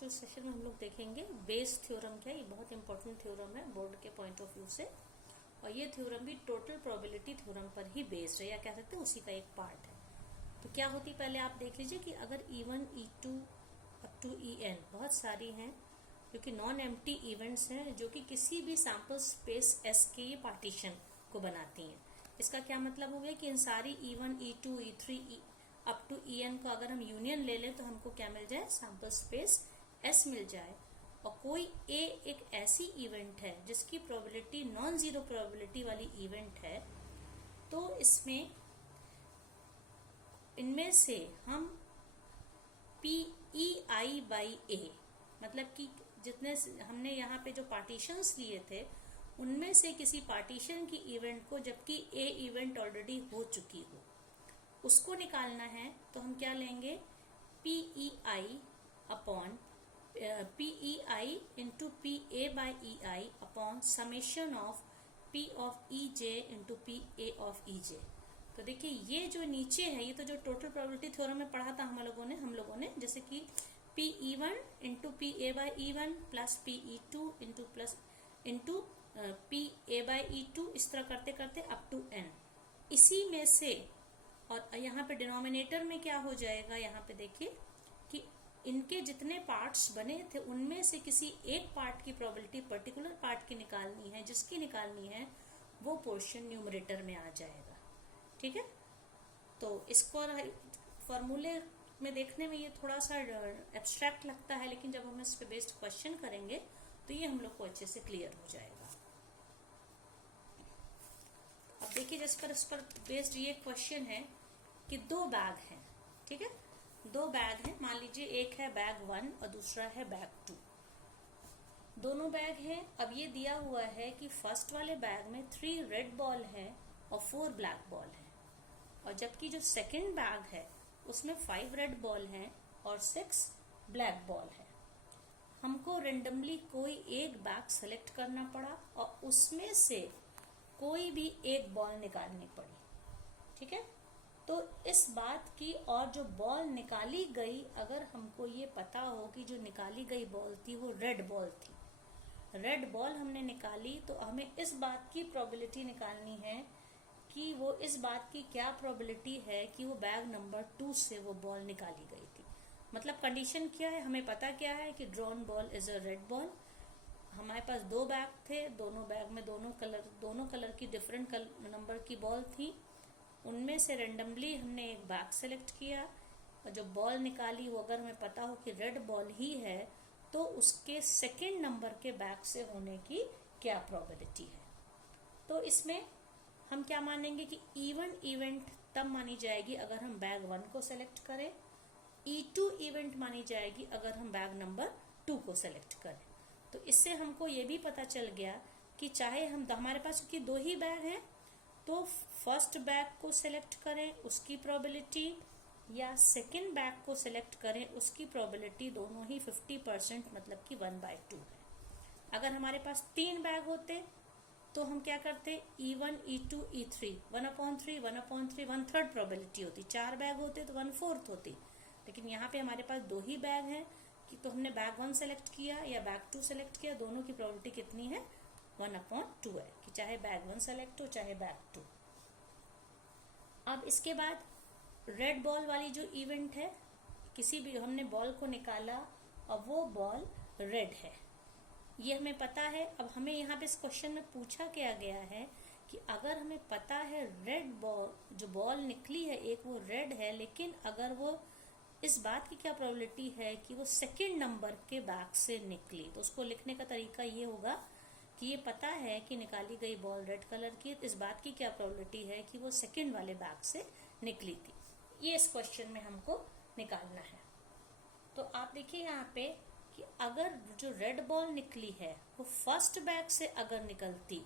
Actual session में हम लोग देखेंगे बेस थ्योरम क्या है। ये बहुत इंपॉर्टेंट थ्योरम है बोर्ड के पॉइंट ऑफ व्यू से, और ये थ्योरम भी टोटल प्रोबेबिलिटी थ्योरम पर ही बेस्ड है, या कह सकते हैं उसी का एक पार्ट है। तो क्या होती पहले आप देख लीजिए कि अगर E1 E2 up to En बहुत सारी हैं जो कि नॉन एम्प्टी इवेंट्स हैं, जो कि किसी भी सैंपल स्पेस S के ये पार्टीशन को बनाती हैं। इसका क्या मतलब हो गया कि इन सारी E1 E2 E3 up to En को अगर हम यूनियन ले लें तो हमको क्या मिल जाए, सैंपल स्पेस S मिल जाए। और कोई A एक ऐसी इवेंट है जिसकी प्रोबेबिलिटी नॉन जीरो प्रोबेबिलिटी वाली इवेंट है, तो इसमें इनमें से हम PEI बाई A, मतलब कि जितने हमने यहाँ पे जो पार्टीशंस लिए थे उनमें से किसी पार्टीशन की इवेंट को, जबकि A इवेंट ऑलरेडी हो चुकी हो, उसको निकालना है। तो हम क्या लेंगे, PEI upon PEI into PA by EI upon summation of P of EJ into PA of EJ। तो देखिए ये जो नीचे है, ये तो जो टोटल प्रोबेबिलिटी थ्योरम में पढ़ा था हम लोगों ने जैसे कि PE1 into PA by E1 plus PE2 into PA by E2, इस तरह करते करते अप टू N। इसी में से, और यहाँ पे डिनोमिनेटर में क्या हो जाएगा, यहाँ पे देखिए कि इनके जितने पार्ट्स बने थे उनमें से किसी एक पार्ट की प्रोबेबिलिटी पर्टिकुलर पार्ट की निकालनी है, जिसकी निकालनी है वो पोर्शन न्यूमरेटर में आ जाएगा। ठीक है, तो इसको फॉर्मूले में देखने में ये थोड़ा सा एब्स्ट्रैक्ट लगता है, लेकिन जब हम इस पे बेस्ड क्वेश्चन करेंगे तो ये हम लोग को अच्छे से क्लियर हो जाएगा। अब देखिए इस पर बेस्ड ये क्वेश्चन है कि दो बैग हैं। ठीक है, दो बैग हैं, मान लीजिए एक है बैग 1 और दूसरा है बैग 2। दोनों बैग हैं। अब ये दिया हुआ है कि फर्स्ट वाले बैग में 3 रेड बॉल है और 4 ब्लैक बॉल है, और जबकि जो सेकंड बैग है उसमें 5 रेड बॉल हैं और 6 ब्लैक बॉल है। हमको रेंडमली कोई एक बैग सेलेक्ट करना पड़ा और उसमें से कोई भी एक बॉल निकालनी पड़ी। ठीक है, तो इस बात की, और जो बॉल निकाली गई, अगर हमको ये पता हो कि जो निकाली गई बॉल थी वो रेड बॉल थी, रेड बॉल हमने निकाली, तो हमें इस बात की प्रोबेबिलिटी निकालनी है कि वो, इस बात की क्या प्रोबेबिलिटी है कि वो बैग नंबर 2 से वो बॉल निकाली गई थी। मतलब कंडीशन क्या है, हमें पता क्या है कि drawn ball is a red ball. हमारे पास 2 बैग थे, दोनों बैग में दोनों कलर की डिफरेंट नंबर की बॉल थी। उनमें से रेंडमली हमने एक बैग सेलेक्ट किया, और जो बॉल निकाली वो अगर हमें पता हो कि रेड बॉल ही है, तो उसके सेकेंड नंबर के बैग से होने की क्या प्रोबेबिलिटी है। तो इसमें हम क्या मानेंगे कि E1 इवेंट तब मानी जाएगी अगर हम बैग 1 को सेलेक्ट करें, E2 इवेंट मानी जाएगी अगर हम बैग नंबर 2 को सेलेक्ट करें। तो इससे हमको ये भी पता चल गया कि चाहे हमारे पास क्योंकि 2 ही बैग हैं, तो फर्स्ट बैग को सेलेक्ट करें उसकी प्रोबेबिलिटी, या सेकंड बैग को सेलेक्ट करें उसकी प्रोबेबिलिटी, दोनों ही 50%, मतलब कि 1/2 है। अगर हमारे पास 3 बैग होते तो हम क्या करते, E1 E2 E3 1/3 1/3 1/3 प्रोबेबिलिटी होती। 4 बैग होते तो 1/4 होती। लेकिन यहाँ पे हमारे पास 2 ही बैग हैं कि तो हमने बैग 1 सेलेक्ट किया या बैग 2 सेलेक्ट किया, दोनों की प्रोबेबिलिटी कितनी है, 1/2 है, कि चाहे बैग 1 सेलेक्ट हो चाहे बैग 2। अब इसके बाद रेड बॉल वाली जो इवेंट है, किसी भी हमने बॉल को निकाला और वो बॉल रेड है, ये हमें पता है। अब हमें यहाँ पे इस क्वेश्चन में पूछा क्या गया है कि अगर हमें पता है रेड बॉल, जो बॉल निकली है एक, वो रेड है, लेकिन अगर वो, इस बात की क्या प्रोबेबिलिटी है कि वो सेकंड नंबर के बैग से निकली, तो उसको लिखने का तरीका ये होगा कि ये पता है कि निकाली गई बॉल रेड कलर की, इस बात की क्या प्रोबेबिलिटी है कि वो सेकंड वाले बैग से निकली थी। ये इस क्वेश्चन में हमको निकालना है। तो आप देखिए यहाँ पे कि अगर जो रेड बॉल निकली है वो फर्स्ट बैग से अगर निकलती,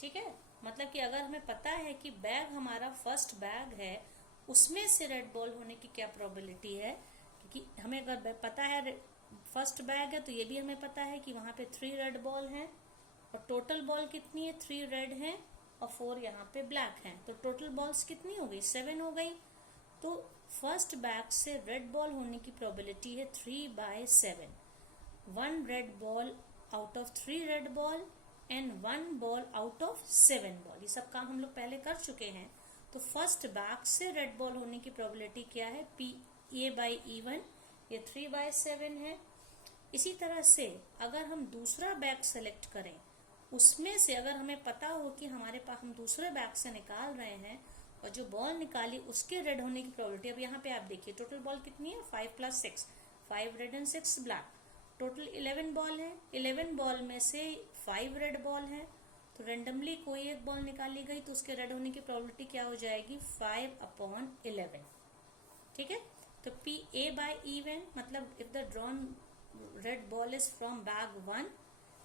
ठीक है, मतलब कि अगर हमें पता है कि बैग हमारा फर्स्ट बैग है, उसमें से रेड बॉल होने की क्या प्रोबेबिलिटी है, क्योंकि हमें अगर पता है फर्स्ट बैग है तो ये भी हमें पता है कि वहां पे 3 रेड बॉल हैं, और टोटल बॉल कितनी है, 3 रेड हैं और 4 यहाँ पे ब्लैक हैं, तो टोटल बॉल्स कितनी हो गई, 7 हो गई। तो फर्स्ट बैग से रेड बॉल होने की प्रोबेबिलिटी है 3/7। 1 red ball out of 3 red ball and 1 ball out of 7 ball. ये सब काम हम लोग पहले कर चुके हैं। तो फर्स्ट बैग से रेड बॉल होने की प्रोबेबिलिटी क्या है, PA/E1, ये 3/7 है। इसी तरह से अगर हम दूसरा बैग सेलेक्ट करें, उसमें से अगर हमें पता हो कि हमारे पास हम दूसरे बैग से निकाल रहे हैं और जो बॉल निकाली उसके रेड होने की प्रोबेबिलिटी, अब यहाँ पे आप देखिए टोटल बॉल कितनी है, 5 + 6, 5 red and 6 black, total 11 ball है। 11 बॉल में से 5 रेड बॉल है, तो रेंडमली कोई एक बॉल निकाली गई तो उसके रेड होने की प्रोबेबिलिटी क्या हो जाएगी, 5/11। ठीक है, तो PA/E1 मतलब if the drawn red ball is from bag 1,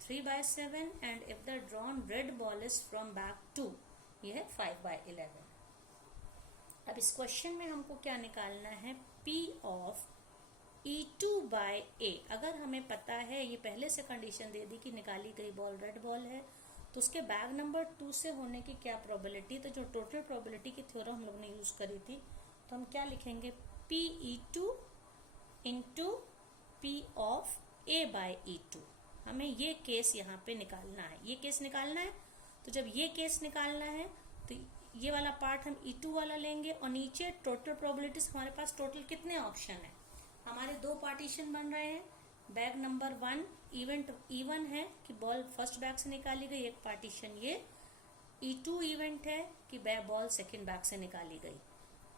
3/7, and if the drawn red ball is from bag 2, यह है 5/11। अब इस क्वेश्चन में हमको क्या निकालना है, P of E2/A। अगर हमें पता है, ये पहले से कंडीशन दे दी कि निकाली गई बॉल रेड बॉल है, तो उसके बैग नंबर 2 से होने की क्या प्रोबेबिलिटी, तो जो टोटल प्रोबेबिलिटी की थ्योरम हम लोग ने यूज करी थी, तो हम क्या लिखेंगे, PE2 into P of A/E2। हमें ये केस यहाँ पे निकालना है, ये केस निकालना है। तो जब ये केस निकालना है तो ये वाला पार्ट हम E2 वाला लेंगे और नीचे टोटल प्रोबेबिलिटीज, हमारे पास टोटल कितने ऑप्शन है, हमारे 2 पार्टीशन बन रहे हैं। बैग नंबर 1 इवेंट E1 है कि बॉल फर्स्ट बैग से निकाली गई, एक पार्टीशन ये E2 इवेंट है कि बॉल सेकेंड बैग से निकाली गई।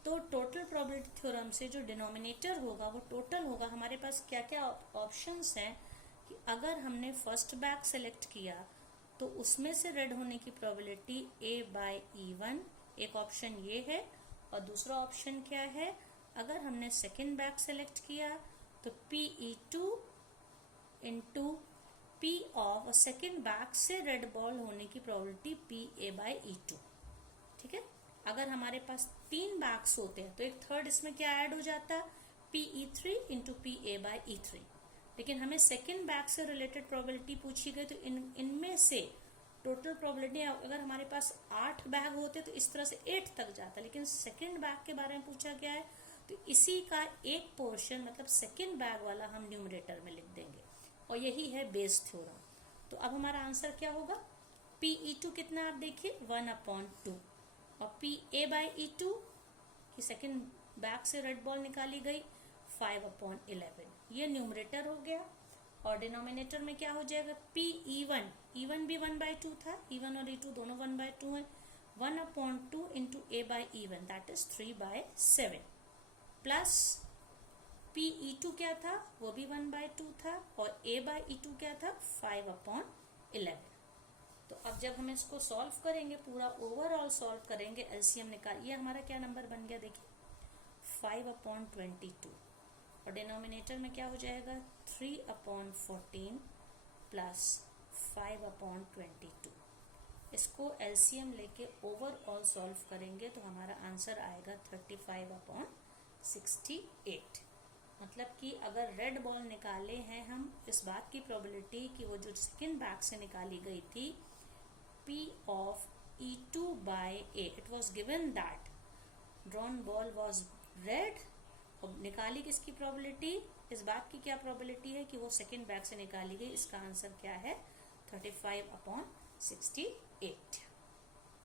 तो टोटल प्रोबेबिलिटी थ्योरम से जो डिनोमिनेटर होगा वो टोटल होगा। हमारे पास क्या क्या ऑप्शंस हैं कि अगर हमने फर्स्ट बैग सेलेक्ट किया तो उसमें से रेड होने की प्रोबेबिलिटी A/E1, एक ऑप्शन ये है। और दूसरा ऑप्शन क्या है, अगर हमने सेकेंड बैग सेलेक्ट किया तो PE2 into P of second bag से रेड बॉल होने की प्रोबेबिलिटी PA/E2। ठीक है, अगर हमारे पास 3 बैग्स होते हैं तो एक थर्ड इसमें क्या ऐड हो जाता, PE3 इंटू PA/E3। लेकिन हमें सेकेंड बैग से रिलेटेड प्रोबेबिलिटी पूछी गई, तो इनमें से टोटल प्रोबेबिलिटी, अगर हमारे पास 8 बैग होते तो इस तरह से 8 तक जाता, लेकिन सेकेंड बैग के बारे में पूछा गया है तो इसी का एक पोर्शन मतलब सेकेंड बैग वाला हम न्यूमरेटर में लिख देंगे, और यही है बेस थ्योरम। तो अब हमारा आंसर क्या होगा, PE2 कितना, आप देखिए 1/2, और PA/E2 की सेकेंड बैग से रेड बॉल निकाली गई 5/11। ये न्यूमरेटर हो गया। और डिनोमिनेटर में क्या हो जाएगा, PE1, E1 भी 1/2 था, E1 और E2 दोनों 1/2 है, 1/2 into A/E1 that is 3/7, plus PE2 क्या था, वो भी 1/2 था, और A/E2 क्या था, 5/11। तो अब जब हम इसको सॉल्व करेंगे, पूरा ओवरऑल सॉल्व करेंगे, एलसीएम निकाल, ये हमारा क्या नंबर बन गया, देखिए 5/22, और डिनोमिनेटर में क्या हो जाएगा 3/14 प्लस 5/22। इसको एलसीएम लेके ओवरऑल सॉल्व करेंगे तो हमारा आंसर आएगा 35/68। मतलब कि अगर रेड बॉल निकाले हैं हम, इस बात की प्रोबेबिलिटी कि वो जो सेकेंड बैग से निकाली गई थी P of E2/A, it was given that drawn ball was red, और निकाली किसकी प्रोबेबिलिटी, इस बात की क्या प्रोबेबिलिटी है कि वो सेकेंड बैग से निकाली गई। इसका आंसर क्या है, 35/68।